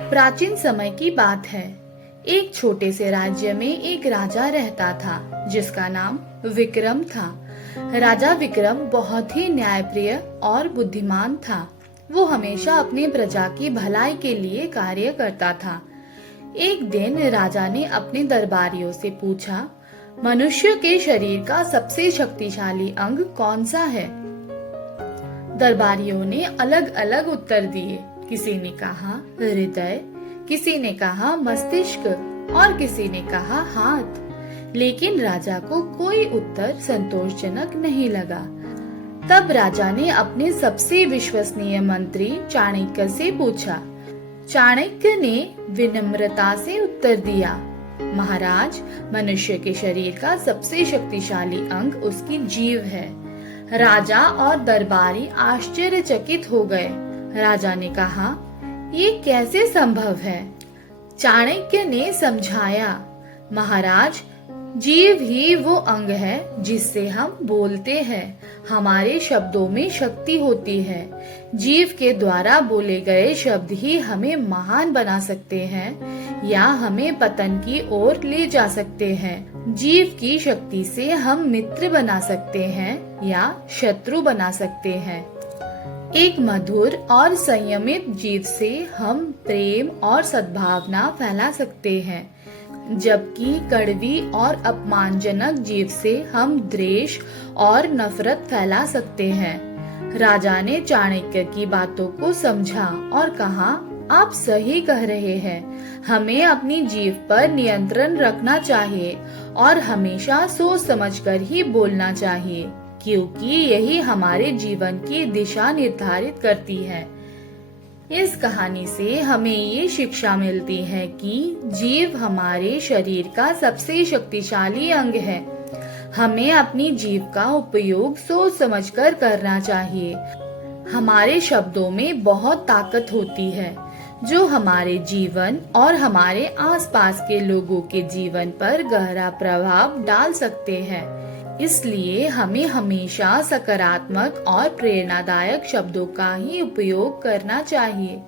प्राचीन समय की बात है। एक छोटे से राज्य में एक राजा रहता था जिसका नाम विक्रम था। राजा विक्रम बहुत ही न्यायप्रिय और बुद्धिमान था। वो हमेशा अपने प्रजा की भलाई के लिए कार्य करता था। एक दिन राजा ने अपने दरबारियों से पूछा, मनुष्य के शरीर का सबसे शक्तिशाली अंग कौन सा है? दरबारियों ने अलग अलग उत्तर दिए। किसी ने कहा हृदय, किसी ने कहा मस्तिष्क और किसी ने कहा हाथ। लेकिन राजा को कोई उत्तर संतोषजनक नहीं लगा। तब राजा ने अपने सबसे विश्वसनीय मंत्री चाणक्य से पूछा। चाणक्य ने विनम्रता से उत्तर दिया, महाराज, मनुष्य के शरीर का सबसे शक्तिशाली अंग उसकी जीभ है। राजा और दरबारी आश्चर्यचकित हो गए। राजा ने कहा, ये कैसे संभव है? चाणक्य ने समझाया, महाराज, जीव ही वो अंग है जिससे हम बोलते हैं। हमारे शब्दों में शक्ति होती है। जीव के द्वारा बोले गए शब्द ही हमें महान बना सकते हैं या हमें पतन की ओर ले जा सकते हैं। जीव की शक्ति से हम मित्र बना सकते हैं या शत्रु बना सकते हैं। एक मधुर और संयमित जीव से हम प्रेम और सद्भावना फैला सकते हैं, जबकि कड़वी और अपमानजनक जीव से हम द्वेष और नफरत फैला सकते हैं। राजा ने चाणक्य की बातों को समझा और कहा, आप सही कह रहे हैं। हमें अपनी जीभ पर नियंत्रण रखना चाहिए और हमेशा सोच समझकर ही बोलना चाहिए, क्योंकि यही हमारे जीवन की दिशा निर्धारित करती है। इस कहानी से हमें ये शिक्षा मिलती है कि जीभ हमारे शरीर का सबसे शक्तिशाली अंग है। हमें अपनी जीभ का उपयोग सोच समझकर करना चाहिए। हमारे शब्दों में बहुत ताकत होती है, जो हमारे जीवन और हमारे आसपास के लोगों के जीवन पर गहरा प्रभाव डाल सकते हैं। इसलिए हमें हमेशा सकारात्मक और प्रेरणादायक शब्दों का ही उपयोग करना चाहिए।